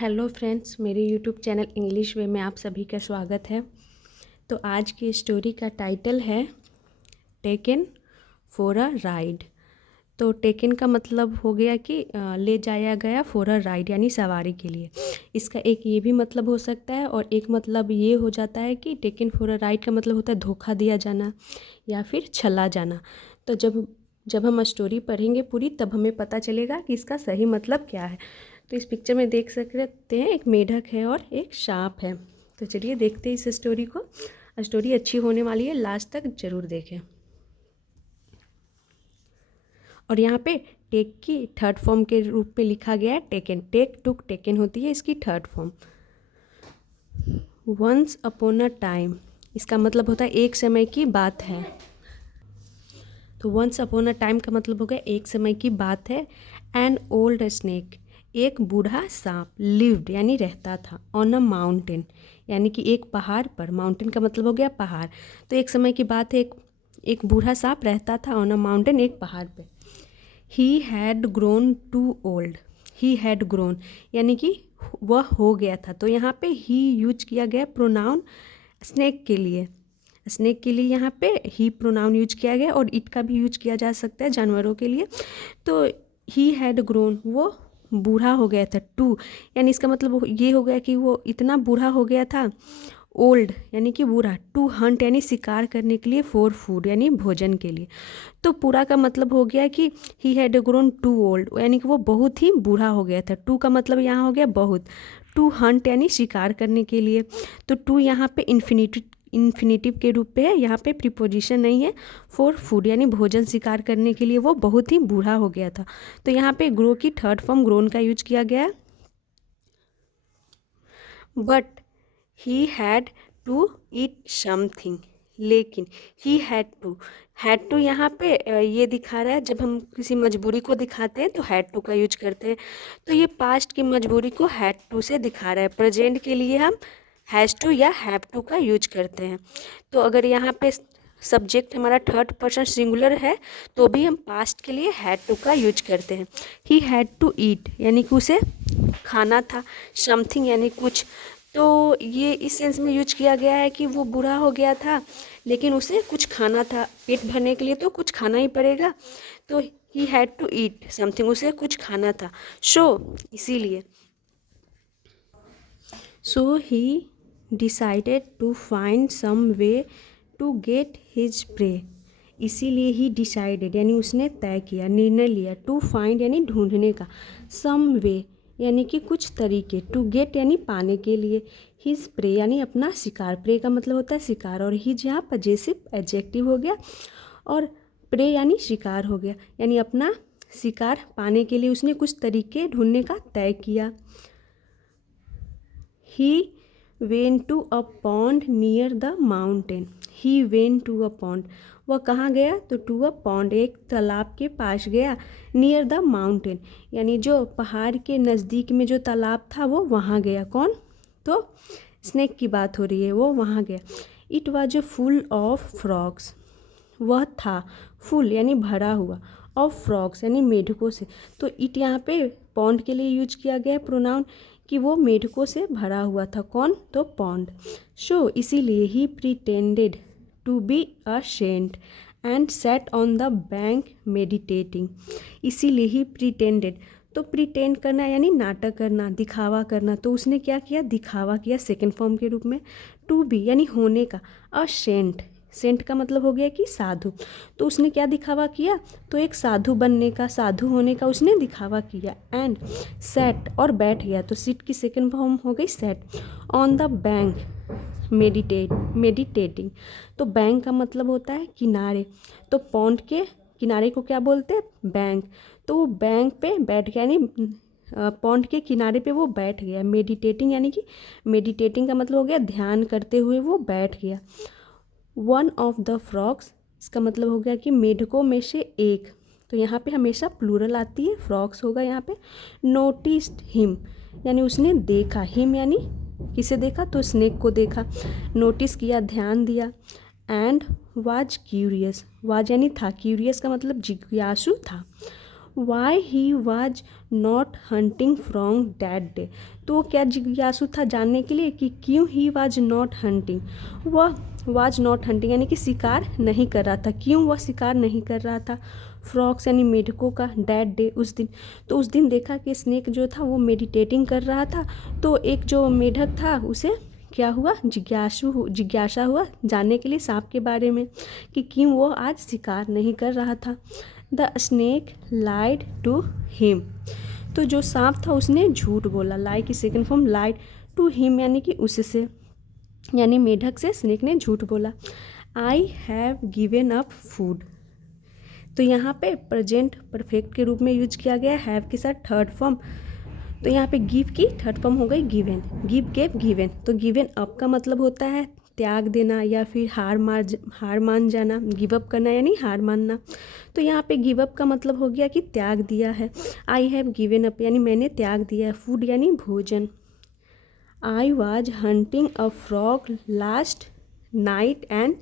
Hello friends, मेरे YouTube channel English वे में आप सभी का स्वागत है। तो आज की स्टोरी का टाइटल है टेकन फॉर अ राइड। तो टेकन का मतलब हो गया कि ले जाया गया फॉर अ राइड यानी सवारी के लिए। इसका एक ये भी मतलब हो सकता है और एक मतलब ये हो जाता है कि टेकन फॉर अ राइड का मतलब होता है धोखा दिया जाना या फिर छला जाना। तो जब हम स्टोरी पढ़ेंगे पूरी तब हमें पता चलेगा कि इसका सही मतलब क्या है। तो इस पिक्चर में देख सकते हैं एक मेढक है और एक सांप है। तो चलिए देखते हैं इस स्टोरी को। स्टोरी अच्छी होने वाली है, लास्ट तक ज़रूर देखें। और यहाँ पे टेक की थर्ड फॉर्म के रूप में लिखा गया है टेकन। टेक टुक टेकन होती है इसकी third form. Once upon a time, इसका मतलब होता है एक समय की बात है। तो वंस अपॉन अ टाइम का मतलब हो गया एक समय की बात है। एन ओल्ड स्नेक, एक बूढ़ा सांप, लिव्ड यानी रहता था, ऑन अ माउंटेन यानी कि एक पहाड़ पर। माउंटेन का मतलब हो गया पहाड़। तो एक समय की बात है, एक बूढ़ा सांप रहता था ऑन अ माउंटेन, एक पहाड़ पे। He had grown too old, he had grown यानी कि वह हो गया था। तो यहाँ पे ही यूज किया गया प्रोनाउन स्नेक के लिए। स्नेक के लिए यहाँ पे ही प्रोनाउन यूज किया गया और इट का भी यूज किया जा सकता है जानवरों के लिए। तो ही हैड ग्रोन, वो बूढ़ा हो गया था। टू यानी इसका मतलब ये हो गया कि वो इतना बूढ़ा हो गया था। ओल्ड यानी कि बूढ़ा। टू हंट यानी शिकार करने के लिए। फॉर फूड यानी भोजन के लिए। तो पूरा का मतलब हो गया कि he had grown too old यानी कि वो बहुत ही बूढ़ा हो गया था। टू का मतलब यहाँ हो गया बहुत। टू हंट यानी शिकार करने के लिए। तो टू यहाँ पे इन्फिनेटिव के रूप पे है, यहाँ पे प्रीपोजिशन नहीं है। फॉर फूड यानी भोजन शिकार करने के लिए वो बहुत ही बूढ़ा हो गया था। तो यहाँ पे ग्रो की थर्ड फॉर्म ग्रोन का यूज किया गया है। But he had to eat something, लेकिन ही हैड टू यहाँ पे ये दिखा रहा है, जब हम किसी मजबूरी को दिखाते हैं तो हैड टू का यूज करते हैं। तो ये पास्ट की मजबूरी को हैड टू से दिखा रहा है। प्रेजेंट के लिए हम हैज़ टू या हैव टू का यूज करते हैं। तो अगर यहाँ पे सब्जेक्ट हमारा थर्ड पर्सन सिंगुलर है तो भी हम पास्ट के लिए हैड टू का यूज करते हैं। ही हैड टू ईट यानी कि उसे खाना था। समथिंग यानी कुछ। तो ये इस सेंस में यूज किया गया है कि वो बूढ़ा हो गया था लेकिन उसे कुछ खाना था। पेट भरने के लिए तो कुछ खाना ही पड़ेगा। तो he had to eat something, उसे कुछ खाना था। इसीलिए so he decided to find some way to get his prey. इसीलिए ही डिसाइडेड यानी उसने तय किया, निर्णय लिया। टू फाइंड यानी ढूंढने का। सम वे यानी कि कुछ तरीके। टू गेट यानी पाने के लिए। हिज प्रे यानी अपना शिकार। प्रे का मतलब होता है शिकार और हिज यहाँ पजेसिव एडजेक्टिव हो गया और प्रे यानी शिकार हो गया। यानी अपना शिकार पाने के लिए उसने कुछ तरीके ढूंढने का तय किया। He went to a pond near the mountain. He went to a pond, वह कहाँ गया? तो टू अ पॉन्ड, एक तालाब के पास गया। नियर द माउंटेन यानी जो पहाड़ के नज़दीक में जो तालाब था वो वहाँ गया। कौन? तो स्नेक की बात हो रही है, वो वहाँ गया। It was a full of frogs, वह था फुल यानी भरा हुआ, ऑफ फ्रॉग्स यानी मेढकों से। तो इट यहाँ पे पॉन्ड के लिए यूज किया गया है प्रोनाउन कि वो मेढकों से भरा हुआ था। कौन? तो पॉन्ड। इसीलिए he pretended to be a saint and sat on the bank meditating. इसीलिए ही प्रिटेंडेड, तो प्रिटेंड करना यानी नाटक करना, दिखावा करना। तो उसने क्या किया? दिखावा किया सेकेंड फॉर्म के रूप में। टू बी यानी होने का। अ सेंट, सेंट का मतलब हो गया कि साधु। तो उसने क्या दिखावा किया? तो एक साधु बनने का, साधु होने का उसने दिखावा किया। एंड सेट और बैठ गया, तो सिट की सेकंड फॉर्म हो गई set. On the bank meditating, तो बैंक का मतलब होता है किनारे। तो पॉन्ड के किनारे को क्या बोलते हैं? बैंक। तो वो बैंक पे बैठ गया यानी पॉन्ड के किनारे पे वो बैठ गया। मेडिटेटिंग यानी कि मेडिटेटिंग का मतलब हो गया ध्यान करते हुए वो बैठ गया। वन ऑफ द फ्रॉग्स, इसका मतलब हो गया कि मेढकों में से एक। तो यहाँ पे हमेशा प्लूरल आती है, फ्रॉग्स होगा यहाँ पे। नोटिस्ड हिम यानी उसने देखा। हिम यानी किसे देखा? तो स्नेक को देखा, नोटिस किया, ध्यान दिया। एंड वाज क्यूरियस, वाज यानी था, क्यूरियस का मतलब जिज्ञासु था। Why he was not hunting from that day. तो वो क्या जिज्ञासु था जानने के लिए कि क्यों ही वाज नॉट हंटिंग, वह वाज नॉट हंटिंग यानी कि शिकार नहीं कर रहा था, क्यों वह शिकार नहीं कर रहा था फ्रॉक्स यानी मेढकों का दैट डे उस दिन। तो उस दिन देखा कि स्नेक जो था वो मेडिटेटिंग कर रहा था, तो एक जो मेढक था उसे क्या हुआ, जिज्ञासा हुआ जानने के लिए सांप के बारे में कि क्यों वो आज शिकार नहीं कर रहा था। The snake lied to him. तो जो सांप था उसने झूठ बोला, लाई की second form lied to him यानी कि उससे, यानी मेढक से स्नेक ने झूठ बोला। I have given up food. तो यहाँ पे प्रेजेंट परफेक्ट के रूप में यूज किया गया हैव के साथ थर्ड फॉर्म। तो यहाँ पे गिव की थर्ड फॉर्म हो गई गिवन, गिव गेव गिवन। तो गिवन अप का मतलब होता है त्याग देना या फिर हार मान जाना, गिव अप करना यानी हार मानना। तो यहाँ पे गिव अप का मतलब हो गया कि त्याग दिया है। आई हैव गिवन अप यानी मैंने त्याग दिया है, फूड यानी भोजन। I was hunting a frog last night and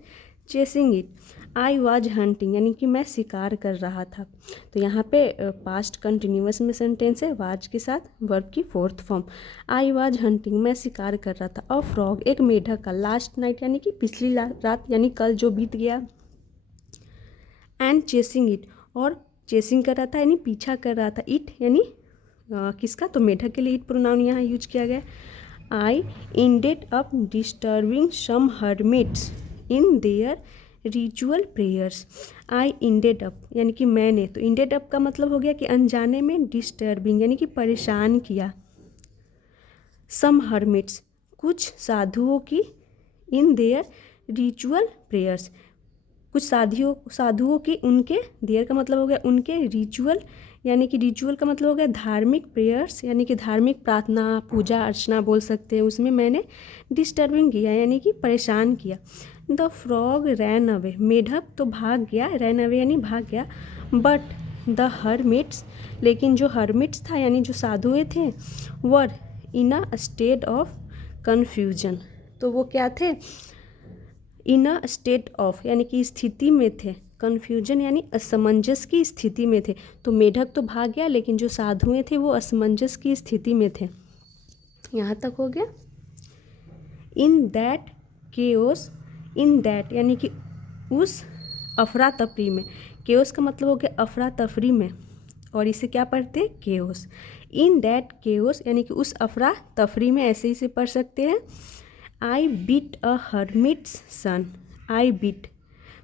chasing it. I was hunting यानी कि मैं शिकार कर रहा था। तो यहाँ पे पास्ट कंटिन्यूअस में सेंटेंस है वाज के साथ वर्ब की fourth form. I was hunting मैं शिकार कर रहा था, अ फ्रॉग एक मेढक का, लास्ट नाइट यानी कि पिछली रात यानी कल जो बीत गया, एंड चेसिंग इट और चेसिंग कर रहा था यानी पीछा कर रहा था, इट यानी किसका, तो मेढक के लिए इट प्रोनाउन यहाँ यूज किया गया। I ended up disturbing some hermits in their ritual prayers. I ended up यानी कि मैंने, तो इंडेड अप का मतलब हो गया कि अनजाने में डिस्टर्बिंग यानी कि परेशान किया, सम हर्मिट्स कुछ साधुओं की, इन देयर रिचुअल प्रेयर्स कुछ साधुओं की, उनके, देयर का मतलब हो गया उनके, रिचुअल यानी कि रिचुअल का मतलब हो गया धार्मिक, प्रेयर्स यानी कि धार्मिक प्रार्थना पूजा अर्चना बोल सकते हैं, उसमें मैंने डिस्टर्बिंग किया यानी कि परेशान किया। द फ्रॉग रैन अवे मेढक तो भाग गया, रैन अवे यानी भाग गया, बट द हर्मिट्स लेकिन जो हर्मिट्स था यानी जो साधुएं थे, वर इन अ स्टेट ऑफ कन्फ्यूजन। तो वो क्या थे, इन अ स्टेट ऑफ यानी कि स्थिति में थे, कन्फ्यूजन यानी असमंजस की स्थिति में थे। तो मेढक तो भाग गया लेकिन जो साधुएं थे वो असमंजस की स्थिति में थे। यहाँ तक हो गया। In that chaos, in that यानी कि उस अफरा तफरी में, केओस का मतलब हो गया अफरा तफरी में, और इसे क्या पढ़ते हैं केओस। इन दैट केओस यानी कि उस अफरा तफरी में, ऐसे इसे पढ़ सकते हैं। I beat a hermits sun, I beat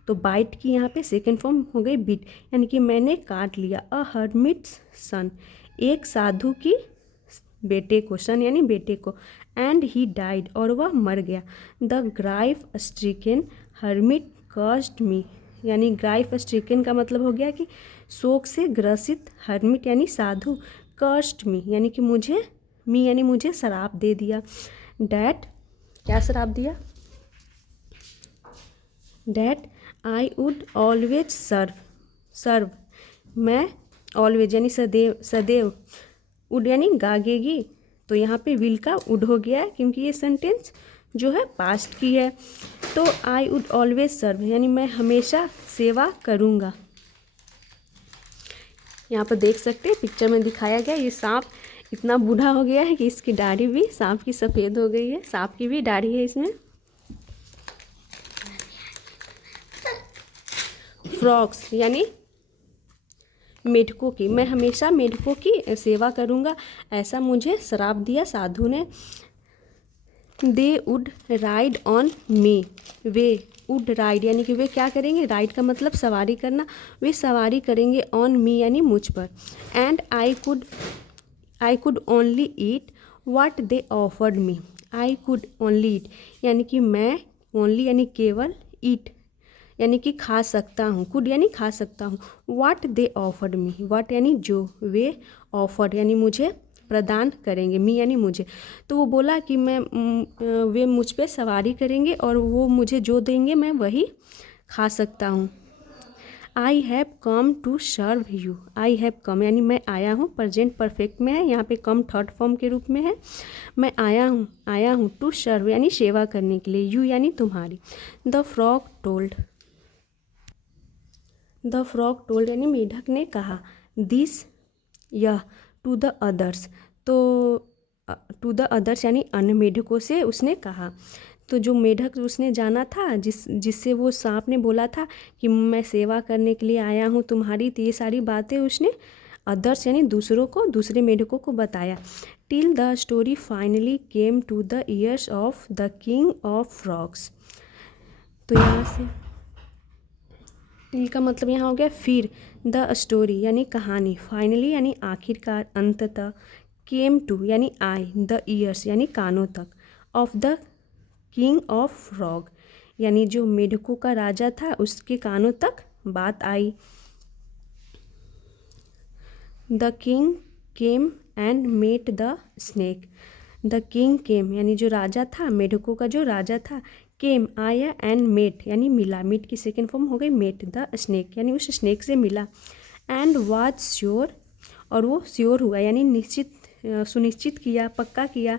तो बाइट की यहाँ पे सेकेंड फॉर्म हो गई बीट यानी कि मैंने काट लिया, अ हर्मिट्स सन एक साधु की बेटे को, सन यानी बेटे को, एंड ही डाइड और वह मर गया। द ग्राइफ स्ट्रिकन हर्मिट कॉस्ड मी यानी ग्राइफ स्ट्रिकन का मतलब हो गया कि शोक से ग्रसित, हर्मिट यानी साधु, कॉस्ड मी यानी कि मुझे, मी यानी मुझे शराब दे दिया। डैट क्या शराब दिया, डैट आई वुड ऑलवेज सर्व मैं ऑलवेज यानी सदैव, सदैव, वुड यानी गागेगी, तो यहाँ पे विल का वुड हो गया है क्योंकि ये सेंटेंस जो है पास्ट की है। तो आई वुड ऑलवेज सर्व यानी मैं हमेशा सेवा करूँगा। यहाँ पर देख सकते हैं पिक्चर में दिखाया गया ये सांप इतना बूढ़ा हो गया है कि इसकी दाढ़ी भी सांप की सफ़ेद हो गई है, सांप की भी दाढ़ी है इसमें। फ्रॉग्स यानी मेढकों की, मैं हमेशा मेढकों की सेवा करूँगा, ऐसा मुझे श्राप दिया साधु ने। They would ride on me, way would ride यानी कि वे क्या करेंगे, राइड का मतलब सवारी करना, वे सवारी करेंगे ऑन मी यानी मुझ पर। And I could only eat what they offered me, I could only ईट यानी कि मैं, ओनली यानी केवल, ईट यानी कि खा सकता हूँ, कुड यानी खा सकता हूँ, what they offered me, what यानी जो, वे ऑफर्ड यानी मुझे प्रदान करेंगे, मी यानी मुझे। तो वो बोला कि वे मुझ पे सवारी करेंगे और वो मुझे जो देंगे मैं वही खा सकता हूँ। I have come to serve you, I have come यानी मैं आया हूँ, प्रेजेंट परफेक्ट में है, यहाँ पे कम थर्ड फॉर्म के रूप में है। मैं आया हूँ टू सर्व यानी सेवा करने के लिए, यू यानी तुम्हारी। The frog told, the frog told यानी मेढक ने कहा, दिस यह टू द अदर्स, तो टू द अदर्स यानी अन्य मेढकों से उसने कहा। तो जो मेढक उसने जाना था, जिससे वो सांप ने बोला था कि मैं सेवा करने के लिए आया हूँ तुम्हारी, तो ये सारी बातें उसने अदर्स यानी दूसरों को, दूसरे मेढकों को बताया। Till the story finally came to the ears of the king of frogs. तो यहाँ से टिल का मतलब यहाँ हो गया फिर, द स्टोरी यानी कहानी, फाइनली यानी आखिरकार, अंततः, केम टू यानी आए, द ईयर्स यानी कानों तक, of the king of frog यानी जो मेढकों का राजा था उसके कानों तक बात आई। The king came and met the snake. The king came यानी जो राजा था, मेढकों का जो राजा था, केम आया, एंड मेट यानी मिला, मीट की सेकेंड फॉर्म हो गई मेट, द स्नेक यानी उस स्नेक से मिला, एंड वाज श्योर और वो श्योर हुआ यानी निश्चित, सुनिश्चित किया, पक्का किया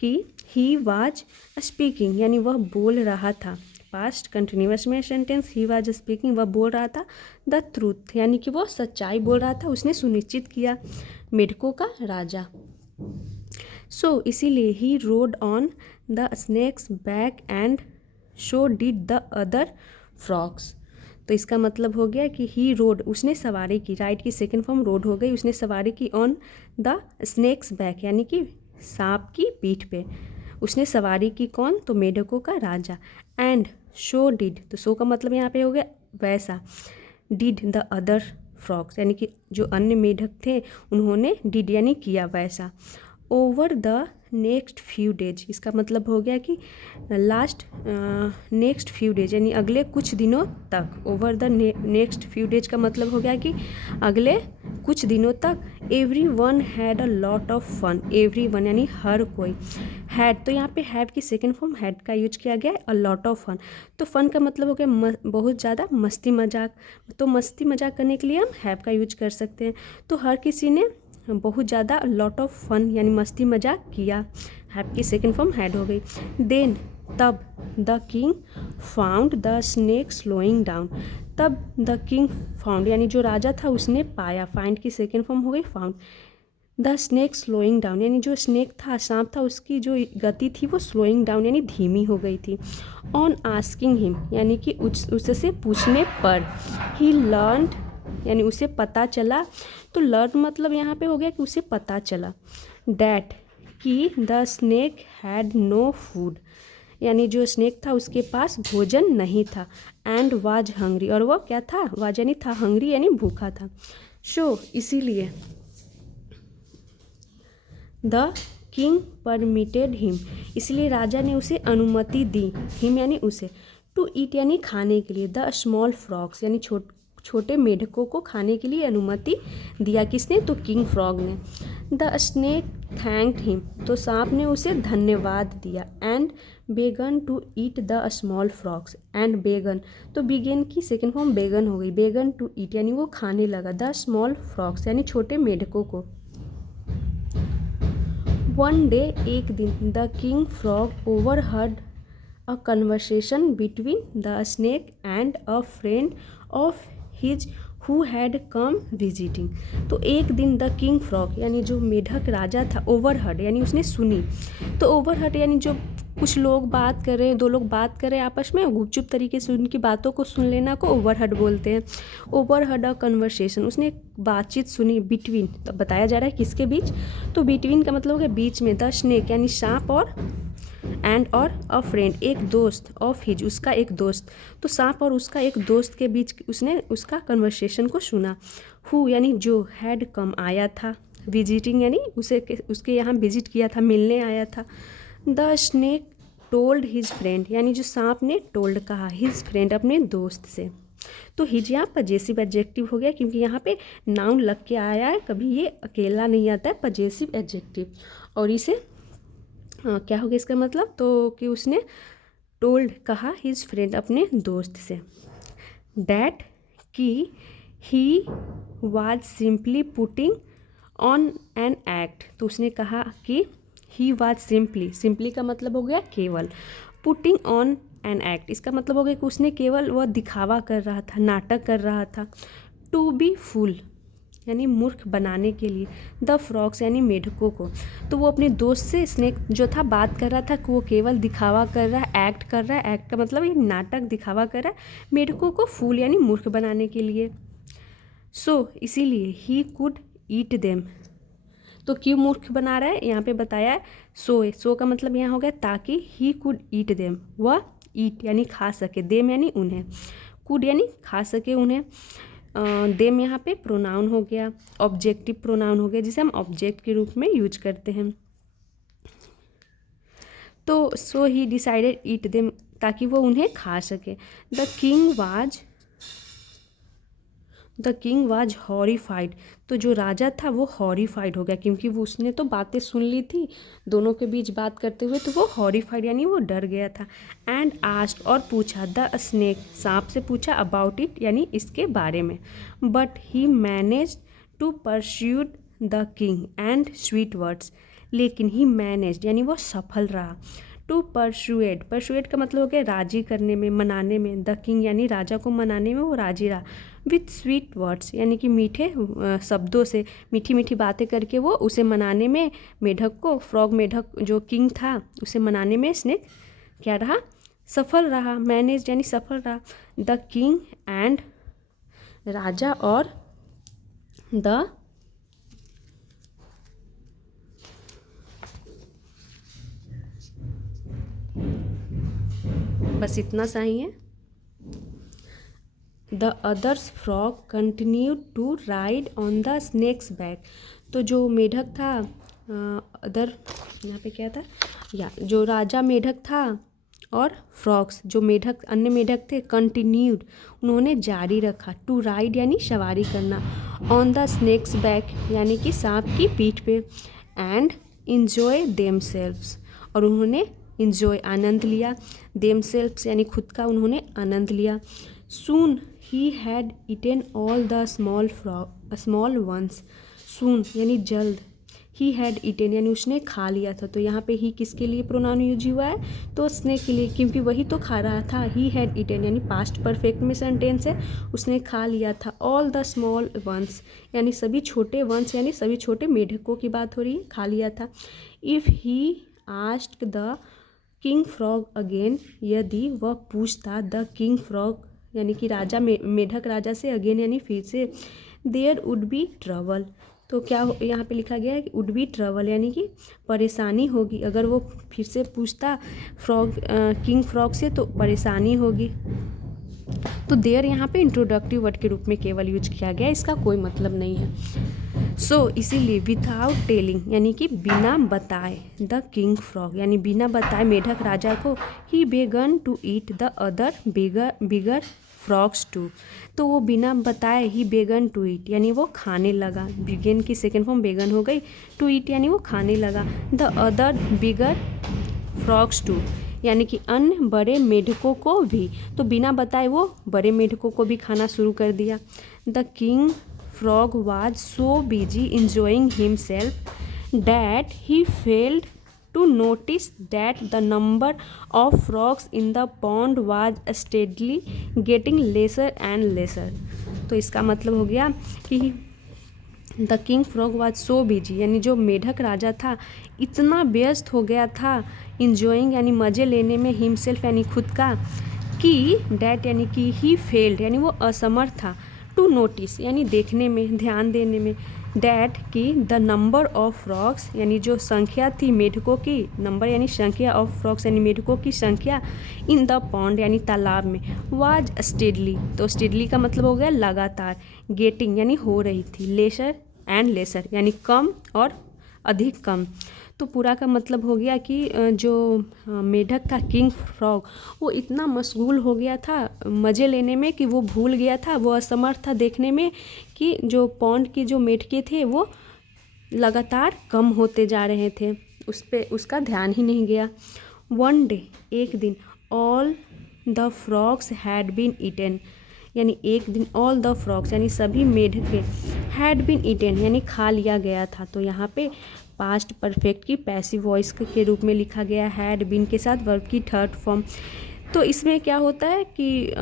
कि ही वाज स्पीकिंग यानी वह बोल रहा था, पास्ट कंटिन्यूअस में सेंटेंस, ही वाज स्पीकिंग वह बोल रहा था, द ट्रूथ यानी कि वो सच्चाई बोल रहा था, उसने सुनिश्चित किया, मेढकों का राजा। सो इसीलिए he rode on the snake's back and showed the other frogs. तो इसका मतलब हो गया कि ही रोड उसने सवारी की, राइट की सेकेंड फॉर्म रोड हो गई, उसने सवारी की ऑन द स्नेक्स बैक यानी कि सांप की पीठ पे उसने सवारी की, कौन, तो मेढकों का राजा, एंड शो डिड, तो शो का मतलब यहाँ पे हो गया वैसा, डिड द अदर फ्रॉग्स यानी कि जो अन्य मेढक थे उन्होंने डिड यानी किया वैसा, over the next few days, इसका मतलब हो गया कि लास्ट नेक्स्ट फ्यू डेज यानी अगले कुछ दिनों तक, over the next few days का मतलब हो गया कि अगले कुछ दिनों तक। Everyone had a lot of fun, everyone यानी हर कोई, हैड तो यहाँ पे हैव की सेकेंड फॉर्म हैड का यूज किया गया है, अ लॉट ऑफ फन, तो फन का मतलब हो गया बहुत ज़्यादा मस्ती मजाक, तो मस्ती मजाक करने के लिए हम हैव का यूज कर सकते हैं। तो हर किसी ने बहुत ज़्यादा लॉट ऑफ फन यानी मस्ती मजाक किया, हैव की सेकेंड फॉर्म हैड हो गई। देन तब the king found the snake slowing down, तब द किंग फाउंड यानी जो राजा था उसने पाया, फाइंड की सेकेंड फॉर्म हो गई found, the snake slowing down यानी जो स्नेक था, सांप था, उसकी जो गति थी वो स्लोइंग डाउन यानी धीमी हो गई थी। ऑन आस्किंग हिम यानी कि उससे पूछने पर, ही लर्नड यानी उसे पता चला, तो लर्न मतलब यहाँ पे हो गया कि उसे पता चला, डैट कि the snake had no food यानी जो स्नेक था उसके पास भोजन नहीं था, एंड वाज हंग्री और वह क्या था, वाज यानी था, हंग्री यानी भूखा था। सो इसीलिए द किंग परमिटेड हिम, इसलिए राजा ने उसे अनुमति दी, हिम यानी उसे, टू ईट यानी खाने के लिए, द स्मॉल फ्रॉग्स यानी छोटे मेढकों को खाने के लिए अनुमति दिया, किसने, तो किंग फ्रॉग ने। द स्नेक थैंक्ड हिम, तो सांप ने उसे धन्यवाद दिया, and began to eat the small frogs, and began तो बिगेन की सेकेंड फॉर्म बेगन हो गई, बेगन टू ईट यानी वो खाने लगा, द स्मॉल फ्रॉग्स यानी छोटे मेढकों को। वन डे एक दिन, the king frog overheard a conversation between the snake and a friend of his who had come visiting, तो एक दिन द किंग फ्रॉग यानी जो मेढक राजा था, ओवरहर्ड यानी उसने सुनी, तो ओवरहर्ड यानी जो कुछ लोग बात कर रहे हैं, दो लोग बात कर रहे हैं आपस में, गुपचुप तरीके से उनकी बातों को सुन लेना को ओवरहर्ड बोलते हैं। ओवरहर्ड अ कन्वर्सेशन उसने एक बातचीत सुनी, बिटवीन तो बताया जा रहा है किसके बीच, तो बिटवीन का मतलब है बीच में, द स्नेक यानी सांप और एंड और अ फ्रेंड एक दोस्त, ऑफ हिज उसका एक दोस्त, तो सांप और उसका एक दोस्त के बीच उसने उसका कन्वर्सेशन को सुना। हु यानी जो, हैड कम आया था, विजिटिंग यानी उसके यहाँ विजिट किया था, मिलने आया था। The snake told his friend यानी जो सांप ने टोल्ड कहा, हिज फ्रेंड अपने दोस्त से, तो हिज यहाँ पजेसिव एडजेक्टिव हो गया क्योंकि यहाँ पे नाउन लग के आया है, कभी ये अकेला नहीं आता है, पजेसिव एडजेक्टिव, और इसे क्या हो गया इसका मतलब, तो कि उसने टोल्ड कहा हिज फ्रेंड अपने दोस्त से, डैट कि he was simply putting on an act, तो उसने कहा कि ही वाज सिंपली का मतलब हो गया केवल, पुटिंग ऑन एन एक्ट इसका मतलब हो गया कि उसने केवल वह दिखावा कर रहा था, नाटक कर रहा था। टू बी फुल यानी मूर्ख बनाने के लिए, द फ्रॉग्स यानी मेढकों को। तो वो अपने दोस्त से स्नेक जो था बात कर रहा था कि वो केवल दिखावा कर रहा है, एक्ट कर रहा है। एक्ट का मतलब ये नाटक, दिखावा कर रहा है मेढकों को फूल यानी मूर्ख बनाने के लिए। इसीलिए ही कुड ईट देम। तो क्यों मूर्ख बना रहा है यहाँ पे बताया है। सो का मतलब यहाँ हो गया ताकि ही कुड ईट देम, वह ईट यानी खा सके, देम यानी उन्हें, कुड यानी खा सके उन्हें। देम यहाँ पे प्रोनाउन हो गया, ऑब्जेक्टिव प्रोनाउन हो गया जिसे हम ऑब्जेक्ट के रूप में यूज करते हैं। तो सो ही डिसाइडेड ईट देम, ताकि वो उन्हें खा सके। The king was horrified. तो जो राजा था वो हॉरिफाइड हो गया, क्योंकि वो उसने तो बातें सुन ली थी दोनों के बीच बात करते हुए, तो वो हॉरिफाइड यानी वो डर गया था। एंड आस्क्ड और पूछा, द स्नेक सांप से पूछा, अबाउट इट यानी इसके बारे में। But he manage to persuade the king and sweet words. लेकिन ही मैनेज यानी वो सफल रहा। टू परसुएड का मतलब हो गया राजी करने में, मनाने में। द किंग यानी राजा को मनाने में वो राजी रहा। विथ स्वीट वर्ड्स यानी कि मीठे शब्दों से, मीठी मीठी बातें करके वो उसे मनाने में, मेढक को, फ्रॉग मेढक जो किंग था उसे मनाने में स्नेक क्या रहा, सफल रहा। मैनेज यानी सफल रहा। द किंग एंड राजा और द बस इतना सा ही है। The others frog continue to ride on the snake's back. तो जो मेढक था, अदर यहाँ पे क्या था, जो राजा मेढक था और फ्रॉग्स जो मेढक, अन्य मेढक थे, कंटिन्यूड उन्होंने जारी रखा। टू राइड यानी सवारी करना, ऑन द स्नेक्स बैक यानी कि सांप की पीठ पे, एंड इंजॉय देमसेल्व्स और उन्होंने इंजॉय आनंद लिया, देमसेल्व्स यानी खुद का उन्होंने आनंद लिया। Soon he had eaten all the small ones. Soon यानी जल्द, ही हैड ईटेन यानी उसने खा लिया था। तो यहाँ पे ही किसके लिए प्रोनाउन यूज हुआ है, तो स्नेक के लिए, क्योंकि वही तो खा रहा था। ही हैड ईटेन यानी पास्ट परफेक्ट में सेंटेंस है, उसने खा लिया था। ऑल द स्मॉल वंस यानी सभी छोटे वंस यानी सभी छोटे मेढकों की बात हो रही है, खा लिया था। If he asked the king frog again, यदि वह पूछता द किंग फ्रॉग यानी कि राजा मेढक राजा से, अगेन यानी फिर से, देयर वुड बी ट्रबल। तो क्या यहाँ पे लिखा गया है कि वुड बी ट्रबल यानी कि परेशानी होगी। अगर वो फिर से पूछता किंग फ्रॉग से तो परेशानी होगी। तो देयर यहाँ पे इंट्रोडक्टिव वर्ड के रूप में केवल यूज किया गया, इसका कोई मतलब नहीं है। इसीलिए विदाउट टेलिंग यानी कि बिना बताए, द किंग फ्रॉग यानी बिना बताए मेढक राजा को, he began to eat the other bigger frogs too. तो वो बिना बताए ही बेगन टू ईट यानी वो खाने लगा। बिगन की सेकेंड फॉर्म बेगन हो गई, टू ईट यानी वो खाने लगा। The other bigger frogs too यानी कि अन्य बड़े मेढकों को भी। तो बिना बताए वो बड़े मेढकों को भी खाना शुरू कर दिया। The king frog was so busy enjoying himself that he failed to notice that the number of frogs in the pond was steadily getting lesser and lesser। तो इसका मतलब हो गया कि the king frog was so busy यानी जो मेढक राजा था इतना व्यस्त हो गया था इंजॉइंग यानी मज़े लेने में, हिमसेल्फ यानी खुद का, कि डैट यानी कि ही फेल्ड यानी वो असमर्थ था, टू नोटिस यानी देखने में, ध्यान देने में, डैट कि द नंबर ऑफ फ्रॉग्स यानी जो संख्या थी मेढकों की, नंबर यानी संख्या, ऑफ फ्रॉग्स यानी मेढकों की संख्या, इन द पॉन्ड यानी तालाब में, वाज स्टेडली। तो स्टेडली का मतलब हो गया लगातार, गेटिंग यानी हो रही थी, लेसर एंड लेसर यानी कम और अधिक कम। तो पूरा का मतलब हो गया कि जो मेढक था किंग फ्रॉग वो इतना मशगूल हो गया था मज़े लेने में कि वो भूल गया था, वो असमर्थ था देखने में कि जो पॉन्ड के जो मेढके थे वो लगातार कम होते जा रहे थे, उस पर उसका ध्यान ही नहीं गया। वन डे एक दिन, all the frogs had been eaten यानी एक दिन, ऑल द फ्रॉग्स यानी सभी मेढके, हैड बीन ईटन यानी खा लिया गया था। तो यहाँ पे पास्ट परफेक्ट की पैसिव वॉइस के रूप में लिखा गया, हैड बीन के साथ वर्ब की थर्ड फॉर्म। तो इसमें क्या होता है कि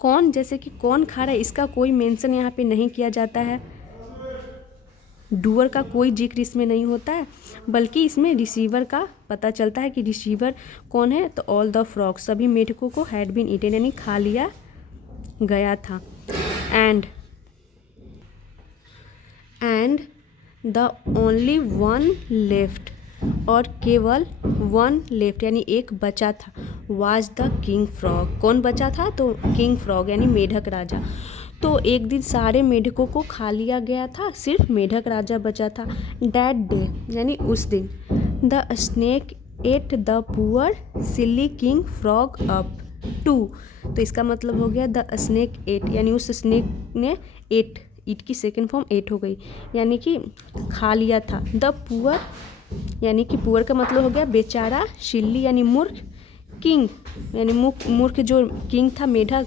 कौन, जैसे कि कौन खा रहा है, इसका कोई मेंशन यहाँ पे नहीं किया जाता है। डूअर का कोई जिक्र इसमें नहीं होता है, बल्कि इसमें रिसीवर का पता चलता है कि रिसीवर कौन है। तो ऑल द फ्रॉग्स, सभी मेढकों को हैड बीन ईटेन यानी खा लिया गया था। And the only one left, और केवल वन लेफ्ट यानी एक बचा था, वाज द किंग फ्रॉग। कौन बचा था? तो किंग फ्रॉग यानी मेढक राजा। तो एक दिन सारे मेढकों को खा लिया गया था, सिर्फ मेढक राजा बचा था। दैट डे यानी उस दिन, the snake ate the poor silly king frog up too. तो इसका मतलब हो गया द स्नेक एट यानी उस स्नेक ने एट, ईट की सेकेंड फॉर्म एट हो गई, यानी कि खा लिया था। द पुअर यानी कि पुअर का मतलब हो गया बेचारा, सिल्ली यानी मूर्ख, किंग यानी मूर्ख जो किंग था मेढक,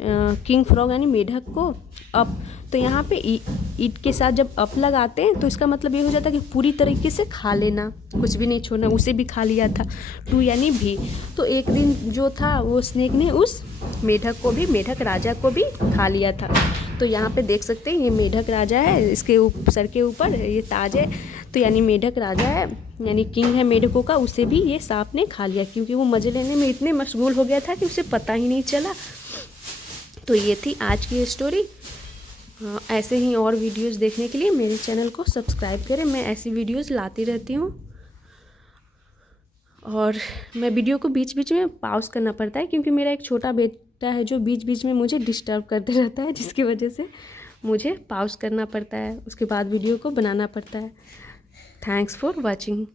किंग फ्रॉग यानी मेढक को अप। तो यहाँ पे ईट के साथ जब अप लगाते हैं तो इसका मतलब ये हो जाता है कि पूरी तरीके से खा लेना, कुछ भी नहीं छोड़ना, उसे भी खा लिया था। टू यानी भी। तो एक दिन जो था वो स्नेक ने उस मेढक को भी, मेढक राजा को भी खा लिया था। तो यहाँ पे देख सकते हैं ये मेढक राजा है, इसके सर के ऊपर ये ताज है, तो यानी मेढक राजा है यानी किंग है मेढकों का, उसे भी ये सांप ने खा लिया, क्योंकि वो मज़े लेने में इतने मशगूल हो गया था कि उसे पता ही नहीं चला। तो ये थी आज की स्टोरी। ऐसे ही और वीडियोस देखने के लिए मेरे चैनल को सब्सक्राइब करें, मैं ऐसी वीडियोस लाती रहती हूँ। और मैं वीडियो को बीच बीच में पॉज करना पड़ता है, क्योंकि मेरा एक छोटा बेटा है जो बीच बीच में मुझे डिस्टर्ब करते रहता है, जिसकी वजह से मुझे पॉज करना पड़ता है, उसके बाद वीडियो को बनाना पड़ता है। Thanks for watching.